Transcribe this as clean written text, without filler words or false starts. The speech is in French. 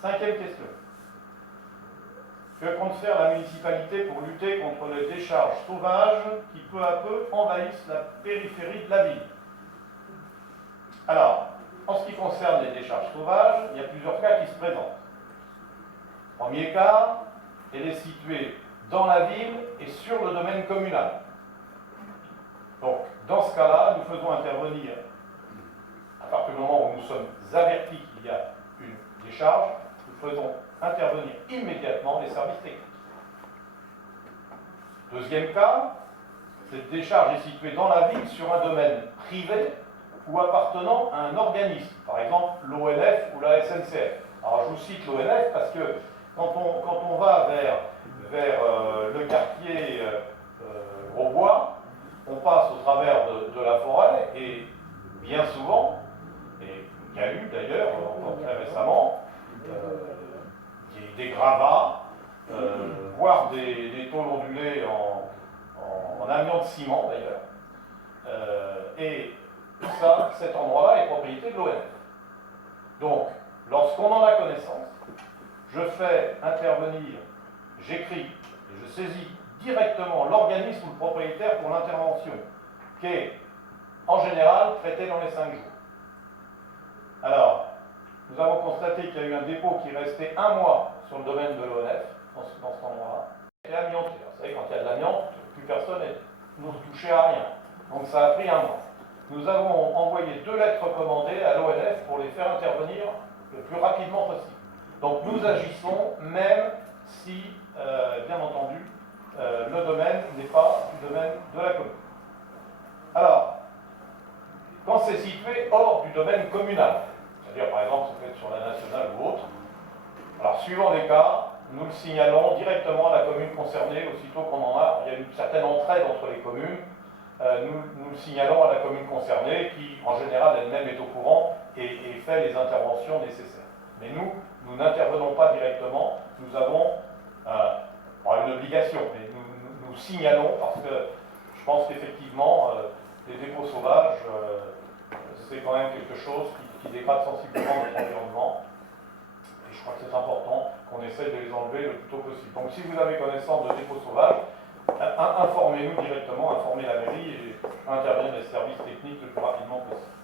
Cinquième question. Que compte faire la municipalité pour lutter contre les décharges sauvages qui peu à peu envahissent la périphérie de la ville? Alors, en ce qui concerne les décharges sauvages, il y a plusieurs cas qui se présentent. Premier cas, elle est située dans la ville et sur le domaine communal. Donc, dans ce cas-là, nous faisons intervenir, à partir du moment où nous sommes avertis qu'il y a une décharge, nous faisons intervenir immédiatement les services techniques. Deuxième cas, cette décharge est située dans la ville sur un domaine privé ou appartenant à un organisme, par exemple l'ONF ou la SNCF. Alors je vous cite l'ONF parce que quand on va vers le quartier Grosbois, on passe au travers de la forêt et bien souvent, et il y a eu d'ailleurs encore très récemment, des gravats, voire des tôles ondulées en amiante de ciment d'ailleurs. Et ça, cet endroit-là est propriété de l'ONF. Donc, lorsqu'on en a connaissance, je fais intervenir, j'écris et je saisis directement l'organisme ou le propriétaire pour l'intervention, qui est en général traité dans les 5 jours. Alors, nous avons constaté qu'il y a eu un dépôt qui restait 1 mois sur le domaine de l'ONF, dans cet endroit-là, et amianté. Vous savez, quand il y a de l'amiante, plus personne n'ose toucher à rien. Donc ça a pris 1 mois. Nous avons envoyé 2 lettres recommandées à l'ONF pour les faire intervenir le plus rapidement possible. Donc nous agissons même si, bien entendu, le domaine n'est pas du domaine de la commune. Alors, quand c'est situé hors du domaine communal, c'est-à-dire par exemple ça peut être sur la nationale ou autre, alors suivant les cas, nous le signalons directement à la commune concernée, aussitôt qu'on en a, il y a une certaine entraide entre les communes, nous le signalons à la commune concernée qui, en général, elle-même est au courant et fait les interventions nécessaires. Mais nous n'intervenons pas directement, nous avons une obligation, mais nous signalons parce que je pense qu'effectivement, les dépôts sauvages, c'est quand même quelque chose qui dégrade sensiblement notre environnement. Et je crois que c'est important qu'on essaye de les enlever le plus tôt possible. Donc si vous avez connaissance de dépôts sauvages, informez-nous directement, informez la mairie et intervenez les services techniques le plus rapidement possible.